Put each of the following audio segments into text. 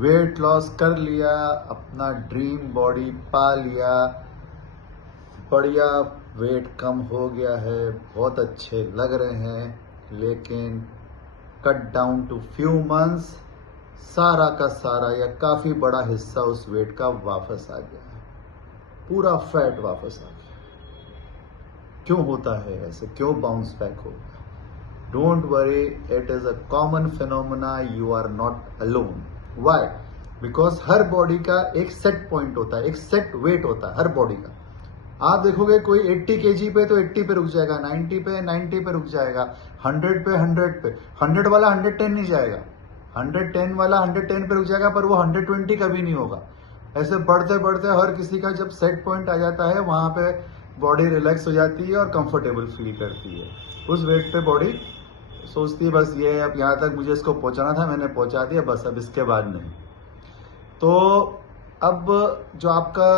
Weight loss कर लिया, अपना ड्रीम बॉडी पा लिया, बढ़िया वेट कम हो गया है, बहुत अच्छे लग रहे हैं, लेकिन cut down to few months सारा का सारा या काफी बड़ा हिस्सा उस वेट का वापस आ गया है, पूरा फैट वापस आ गया। क्यों होता है ऐसे, क्यों बाउंस बैक हो गया? Don't worry, it is a common phenomena, you are not alone. Why? Because हर बॉडी का एक सेट पॉइंट होता है, एक सेट वेट होता है हर बॉडी का। आप देखोगे कोई 80 kg पे तो 80 पे रुक जाएगा, 90 पे 90 पे रुक जाएगा, 100 पे 100 पे, 100 वाला 110 नहीं जाएगा, 110 वाला 110 पे रुक जाएगा, पर वो 120 कभी नहीं होगा। ऐसे बढ़ते बढ़ते हर किसी का जब सेट पॉइंट आ जाता है वहां पे बॉडी रिलैक्स हो जाती है और कंफर्टेबल फील करती है। उस वेट पे बॉडी सोचती है बस ये अब यहाँ तक मुझे इसको पहुंचाना था, मैंने पहुंचा दिया, बस अब इसके बाद नहीं। तो अब जो आपका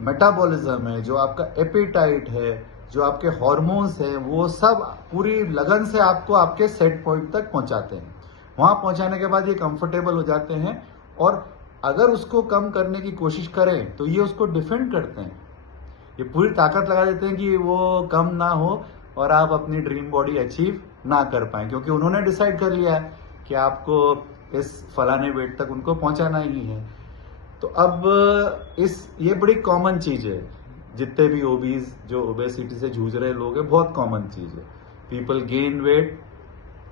मेटाबॉलिज्म है, जो आपका एपेटाइट है, जो आपके हार्मोन्स है, वो सब पूरी लगन से आपको आपके सेट पॉइंट तक पहुंचाते हैं। वहां पहुंचाने के बाद ये कंफर्टेबल हो जाते हैं, और अगर उसको कम करने की कोशिश करें तो ये उसको डिफेंड करते हैं, ये पूरी ताकत लगा देते हैं कि वो कम ना हो और आप अपनी ड्रीम बॉडी अचीव ना कर पाए, क्योंकि उन्होंने डिसाइड कर लिया है कि आपको इस फलाने वेट तक उनको पहुंचाना ही है। तो अब ये बड़ी कॉमन चीज है, जितने भी ओबीज जो ओबेसिटी से जूझ रहे लोग हैं, बहुत कॉमन चीज है। People gain weight,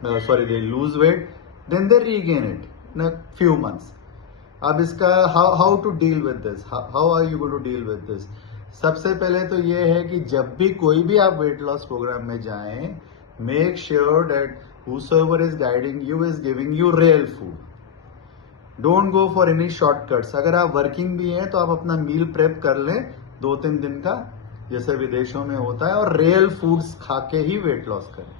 they lose weight, then they regain it in a few months. अब इसका how to deal with this, how are you going to deal with this? सबसे पहले तो ये है कि जब भी कोई भी आप वेट लॉस प्रोग्राम में जाएं, make sure that whosoever is guiding you is giving you real food. Don't go for any shortcuts. अगर आप वर्किंग भी हैं तो आप अपना मील प्रेप कर लें 2-3 दिन का, जैसे विदेशों में होता है, और रियल फूड्स खा के ही वेट लॉस करें।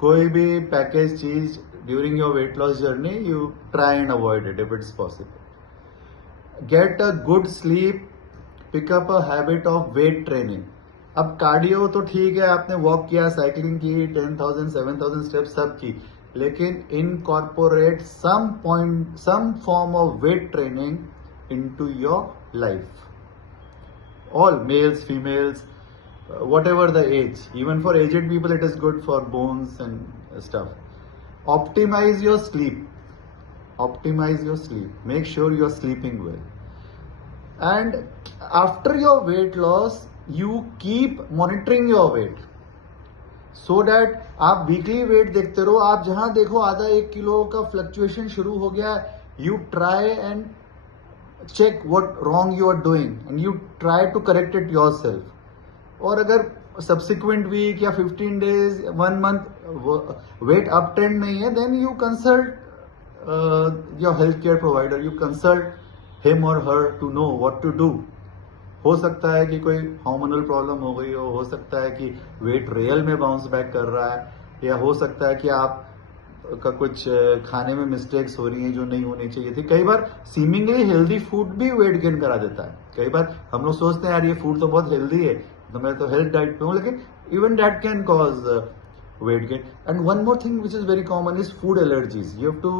कोई भी पैकेज चीज during your weight loss journey you try and avoid it if it's possible. Get a good sleep, pick up a habit of weight training. अब कार्डियो तो ठीक है, आपने वॉक किया, साइकिलिंग की, 10,000 7,000 स्टेप्स सब की, लेकिन incorporate some form of weight training into your life. All males, females, whatever the age, even for aged people it is good for bones and stuff. Optimize your sleep, make sure you are sleeping well. And after your weight loss you keep monitoring your weight, so that आप weekly wait देखते रहो। आप जहां देखो आधा 1 kilo का fluctuation शुरू हो गया, you try and check what wrong you are doing and you try to correct it yourself. और अगर सब्सिक्वेंट वीक या 15 days 1 month wait up trend नहीं है, then you consult your health care provider, you consult him or her to know what to do. हो सकता है कि कोई हार्मोनल प्रॉब्लम हो गई हो सकता है कि वेट रियल में बाउंस बैक कर रहा है, या हो सकता है कि आप का कुछ खाने में मिस्टेक्स हो रही हैं जो नहीं होनी चाहिए थी। कई बार सीमिंगली हेल्दी फूड भी वेट गेन करा देता है। कई बार हम लोग सोचते हैं यार ये फूड तो बहुत हेल्दी है, तो मैं तो हेल्थ डाइट पे हूँ, लेकिन even that can cause weight gain. And one more thing which is very common is food allergies. You have to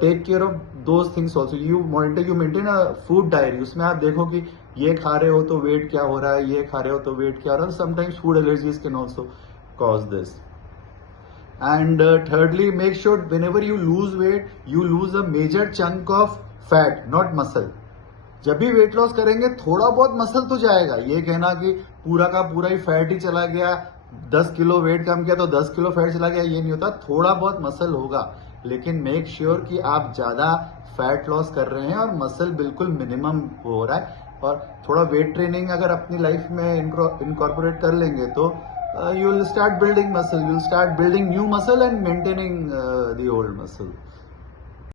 take care of those things also. You maintain a food diary, उसमें आप देखो कि ये खा रहे हो तो wait क्या हो रहा है, ये खा रहे हो तो वेट क्या हो रहा है। Sometimes food allergies can also cause this. And thirdly, make sure whenever you lose weight, you lose a major chunk of fat, not muscle. जब भी वेट लॉस करेंगे थोड़ा बहुत मसल तो जाएगा। ये कहना कि पूरा का पूरा ही फैट ही चला गया, 10 किलो वेट कम किया तो 10 किलो फैट चला गया, ये नहीं होता। थोड़ा बहुत मसल होगा, लेकिन मेक श्योर कि आप ज्यादा फैट लॉस कर रहे हैं और मसल बिल्कुल मिनिमम हो रहा है। और थोड़ा वेट ट्रेनिंग अगर अपनी लाइफ में इनकॉर्पोरेट कर लेंगे तो you will start building muscle, you will start building new muscle and maintaining the old muscle.